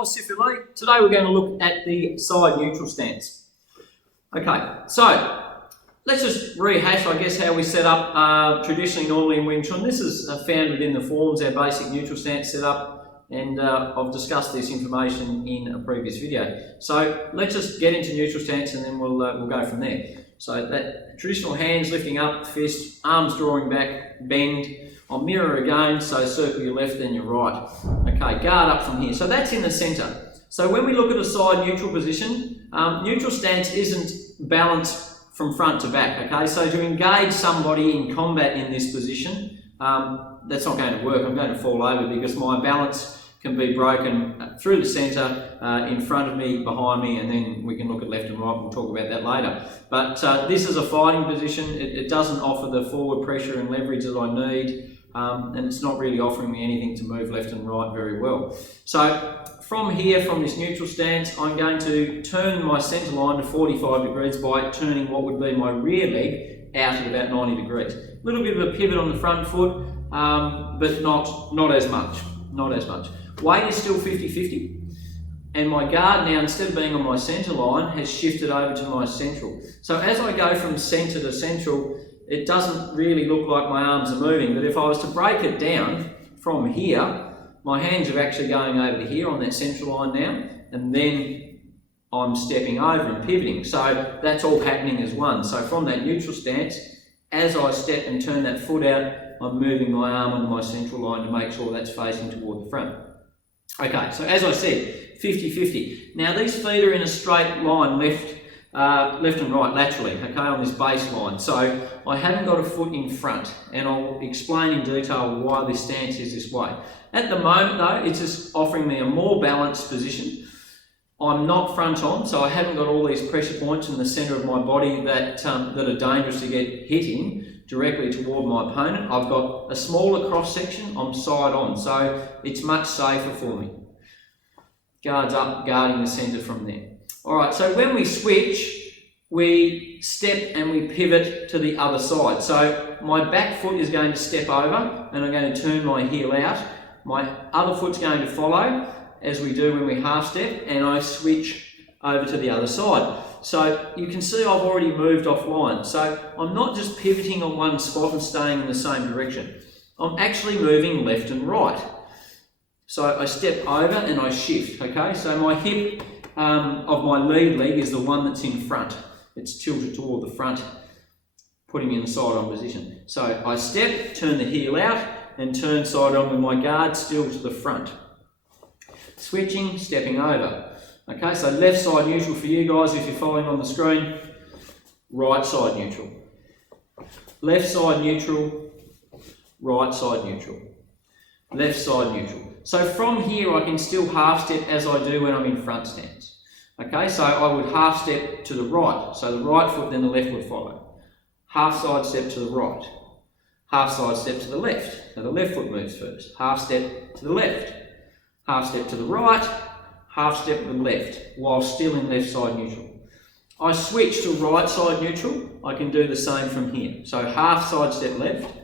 Today we're going to look at the side neutral stance. Okay, so let's just rehash, I guess, how we set up traditionally, normally in Wing Chun. This is found within the forms, our basic neutral stance setup, and I've discussed this information in a previous video. So let's just get into neutral stance and then we'll go from there. So that traditional hands lifting up, fist, arms drawing back, bend. I'll mirror again, so circle your left then your right. Okay, guard up from here. So that's in the centre. So when we look at a side neutral position, neutral stance isn't balanced from front to back, okay? So to engage somebody in combat in this position, that's not going to work. I'm going to fall over because my balance can be broken through the centre, in front of me, behind me, and then we can look at left and right. We'll talk about that later. But this is a fighting position. It doesn't offer the forward pressure and leverage that I need. And it's not really offering me anything to move left and right very well. So from here, from this neutral stance, I'm going to turn my centre line to 45 degrees by turning what would be my rear leg out at about 90 degrees. A little bit of a pivot on the front foot, but not as much. Not as much. Weight is still 50-50. And my guard now, instead of being on my centre line, has shifted over to my central. So as I go from centre to central, it doesn't really look like my arms are moving, but if I was to break it down from here, my hands are actually going over to here on that central line now, and then I'm stepping over and pivoting. So that's all happening as one. So from that neutral stance, as I step and turn that foot out, I'm moving my arm onto my central line to make sure that's facing toward the front. Okay, so as I said, 50-50. Now these feet are in a straight line, left and right laterally, okay, on this baseline. So I haven't got a foot in front, and I'll explain in detail why this stance is this way. At the moment though, it's just offering me a more balanced position. I'm not front on, so I haven't got all these pressure points in the centre of my body that are dangerous to get hitting directly toward my opponent. I've got a smaller cross section, I'm side on, so it's much safer for me. Guards up, guarding the centre from there. Alright, so when we switch, we step and we pivot to the other side. So my back foot is going to step over and I'm going to turn my heel out. My other foot's going to follow, as we do when we half step, and I switch over to the other side. So you can see I've already moved offline. So I'm not just pivoting on one spot and staying in the same direction. I'm actually moving left and right. So I step over and I shift, okay? So my hip of my lead leg is the one that's in front. It's tilted toward the front, putting me in the side on position. So I step, turn the heel out, and turn side on with my guard still to the front. Switching, stepping over. Okay, so left side neutral for you guys if you're following on the screen. Right side neutral. Left side neutral. Right side neutral. Left side neutral. So from here I can still half step as I do when I'm in front stance. Okay, so I would half step to the right. So the right foot, then the left would follow. Half side step to the right. Half side step to the left. So the left foot moves first. Half step to the left. Half step to the right. Half step to the left, while still in left side neutral. I switch to right side neutral. I can do the same from here. So half side step left.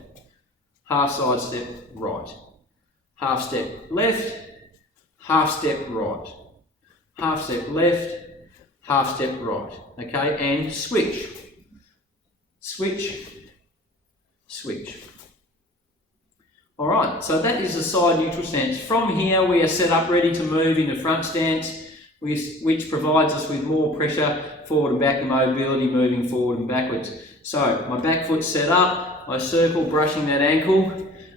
Half side step right. Half step left, half step right, half step left, half step right, okay, and switch, switch, switch. All right, so that is the side neutral stance. From here we are set up ready to move into front stance, which provides us with more pressure forward and back, the mobility moving forward and backwards. So my back foot's set up, I circle brushing that ankle,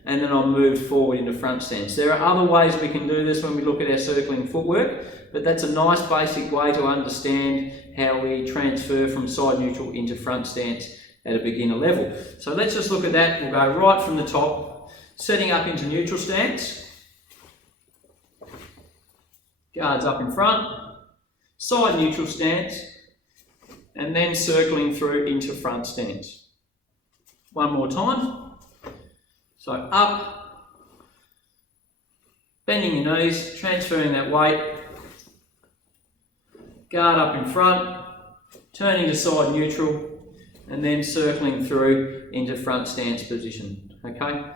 and then I'll move forward into front stance. There are other ways we can do this when we look at our circling footwork, but that's a nice basic way to understand how we transfer from side neutral into front stance at a beginner level. So let's just look at that. We'll go right from the top, setting up into neutral stance. Guards up in front, side neutral stance, and then circling through into front stance. One more time. So up, bending your knees, transferring that weight, guard up in front, turning to side neutral, and then circling through into front stance position, okay?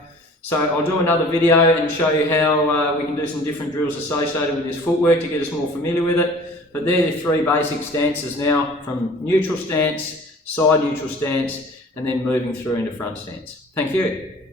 So I'll do another video and show you how we can do some different drills associated with this footwork to get us more familiar with it. But they're the three basic stances now, from neutral stance, side neutral stance, and then moving through into front stance. Thank you.